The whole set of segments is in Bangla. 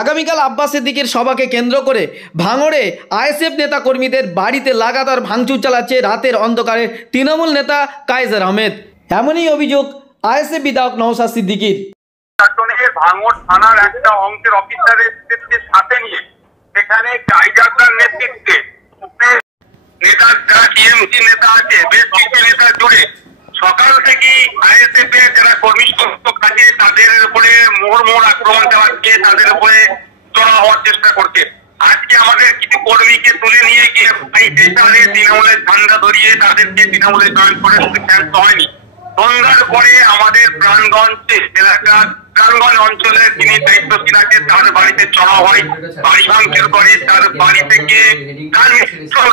আগামীকাল আব্বাস সিদ্দিকীর সভাকে কেন্দ্র করে ভাঙড়ে আইএসএফ নেতা কর্মীদের বাড়িতে লাগাতার ভাঙচুর চালাচ্ছে রাতের অন্ধকারে তৃণমূল নেতা কায়েজার আহমেদ। এমনই অভিযোগ আইএসএফ বিধায়ক নওশাদ সিদ্দিকীর। ভাঙড় থানার একটা অংশের অফিসারদেরকে সাথে নিয়ে সেখানে কায়েজারদার নেতৃত্বে নেতা যারা টিএমসি নেতা আছে বেশ কিছু নেতা জুড়ে সকাল থেকে আইএসএফ এর যারা কর্মী সমর্থক আছে তাদের উপরে মোড় আক্রমণ চালাচ্ছে, তাদের উপরে চড়া হওয়ার চেষ্টা করছে। আজকে আমাদের কিছু কর্মীকে তুলে নিয়ে গিয়ে তৃণমূলের ঝান্ডা ধরিয়ে তাদেরকে তৃণমূলে জয়েন করে ক্যাম্প হয়নি। সন্ধ্যার পরে আমাদের প্রাণগঞ্জ অঞ্চলের যিনি দায়িত্বশীল আছে তার বাড়িতে চড়া হয়, বাড়ি ভাঙচুর করে, তার বাড়ি থেকে তার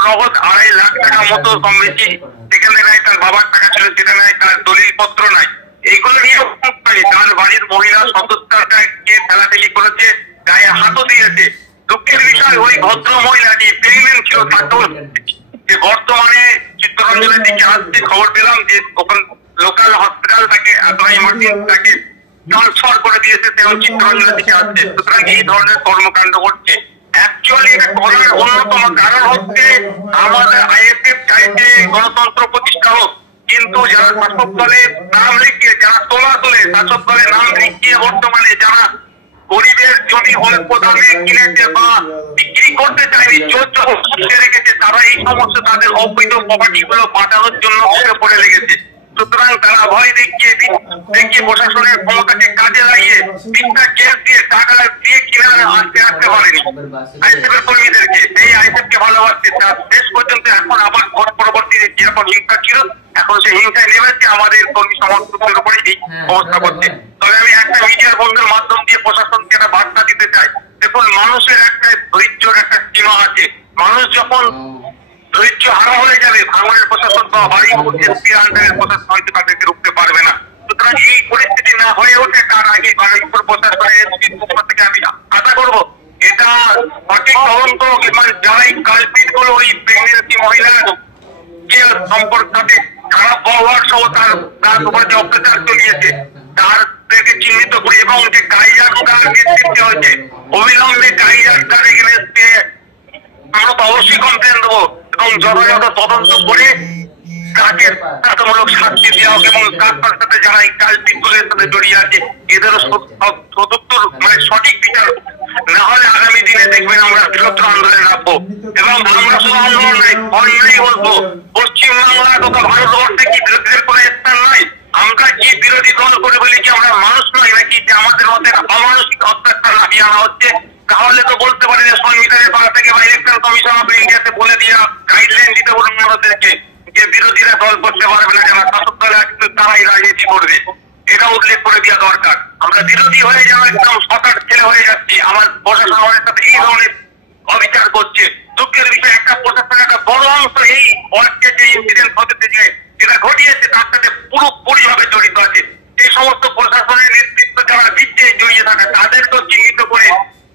নগদ 2.5 লাখ টাকা মতো কম বেশি সেখানে নেয়, তার বাবার টাকা ছিল সেটা নেয়, তার দলিল পত্র নাই, এইগুলো নিয়ে তার বাড়ির মহিলা সদস্যকে ঠেলাঠেলি করেছে, গায়ে হাতও দিয়েছে। দুঃখের বিষয় ওই ভদ্র মহিলাটি প্রেগনেন্ট ছিল, যে বর্তমানে চিত্তরঞ্জনের দিকে আসছে খবর পেলাম যে ওখানে লোকাল হসপিটাল তাকে তাকে ট্রান্সফার করে দিয়েছে, তেমন চিত্তরঞ্জনের দিকে আসছে। সুতরাং এই ধরনের কর্মকাণ্ড করছে। অ্যাকচুয়ালি এটা করার অন্যতম কারণ হচ্ছে আমাদের আইএসএফ চাইছে গণতন্ত্র প্রতিষ্ঠা হোক, কিন্তু যারা শাসক দলে নাম লিখিয়ে, যারা তোলে শাসক দলে নাম লিখিয়ে বর্তমানে যারা গরিবের জমি অল্প দামে কিনেছে বা বিক্রি করতে চায়নি, রেখেছে, তারা এই সমস্ত তাদের অবৈধ প্রপার্টি গুলো বাঁচানোর জন্য উঠে পড়ে লেগেছে। সুতরাং তারা ভয় দেখিয়ে প্রশাসনের ক্ষমতাকে কাজে লাগিয়ে তিনটা কেস দিয়ে টাকা দিয়ে কিনে আসতে পারেনি আইএসএফ এর কর্মীদেরকে। সেই আইএসএফ কে ভালোবাসছে, তার শেষ পর্যন্ত এখন আবার ভোট পরবর্তী যেরকম হিংসা ছিল এখন সে হিংসায় নেমেছে, আমাদের কর্মী সমর্থকদের উপরে এই অবস্থা করছে। তবে আমি একটা মিডিয়ার বন্ধুর মাধ্যম দিয়ে প্রশাসনকে একটা বার্তা দিতে চাই। দেখুন, মানুষের একটা ধৈর্যের একটা সীমা আছে। মানুষ যখন ধৈর্য হারা হয়ে যাবে, ভাঙড়ের প্রশাসন বা বাড়ি আন্ডারের প্রশাসন হয়তো তাদেরকে রুখতে পারবে না। সুতরাং এই পরিস্থিতি না হয়ে ওঠে তার আগে বারুইপুর প্রশাসনের পক্ষ থেকে আমি আশা করবো এটা সঠিক তদন্ত, যারাই কালপিট গুলো ওই প্রেগনেন্সি মহিলার সম্পর্কে খারাপ ব্যবহার সহ তার উপর যে অত্যাচার চলিয়েছে তাদেরকে চিহ্নিত করে এবং যে কায়েজারদার নেতৃত্বে হয়েছে অবিলম্বে কায়েজারদার এগেইনস্টে আমরা তো অবশ্যই কমপ্লেন দেবো এবং যথাযথ তদন্ত করে তাকে শাস্তিমূলক শাস্তি দেওয়া হোক এবং তার সাথে যারা এই কালপিট গুলোর সাথে জড়িয়ে আছে এদেরও সঠিক বিচার না হলে আগামী দিনে দেখবেন আমরা বৃহত্তর আন্দোলনে নামবো এবং আমরা শুধু আন্দোলন নাই অন্যায় বলবো। পশ্চিমবাংলা তথা ভারতবর্ষে কি বিরোধীদের কোনো স্থান নাই? আমরা কি বিরোধী দল করে বলি কি আমরা মানুষ নয় নাকি? যে আমাদের মধ্যে অমানসিক অত্যাচার নামিয়ে আনা হচ্ছে, তাহলে তো বলতে পারি যে সংবিধানের পাড়া থেকে বা ইলেকশন কমিশন অফ ইন্ডিয়াতে বলে দিয়ে গাইডলাইন দিতে বলুন আমাদেরকে যে বিরোধীরা দল করতে পারবে না, যারা শাসক দলে আছে তারাই রাজনীতি করবে, এটা উল্লেখ করে দেওয়া দরকার। আমরা বিরোধী হয়ে যাওয়া একদম সরকার ছেলে হয়ে যাচ্ছি, আমার প্রশাসন আমাদের সাথে এই ধরনের অবিচার করছে। দুঃখের বিষয় একটা প্রশাসনের একটা বড় অংশ এই ওয়ার্ডকে যে ইনসিডেন্ট হতে যে যেটা ঘটিয়েছে তার সাথে পুরোপুরি ভাবে জড়িত আছে। এই সমস্ত প্রশাসনের নেতৃত্ব যারা দিচ্ছে জড়িয়ে থাকে তাদেরকেও চিহ্নিত করে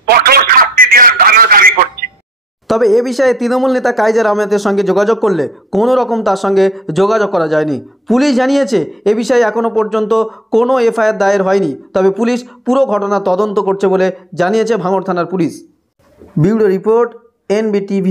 কঠোর শাস্তি দেওয়ার দাবি করছে। তবে এ বিষয়ে তৃণমূল নেতা কায়েজার আহমেদের সঙ্গে যোগাযোগ করলে কোনো রকম তার সঙ্গে যোগাযোগ করা যায়নি। পুলিশ জানিয়েছে এ বিষয়ে এখনও পর্যন্ত কোনো এফআইআর দায়ের হয়নি, তবে পুলিশ পুরো ঘটনা তদন্ত করছে বলে জানিয়েছে ভাঙড় থানার পুলিশ। Bureau report, NBTV।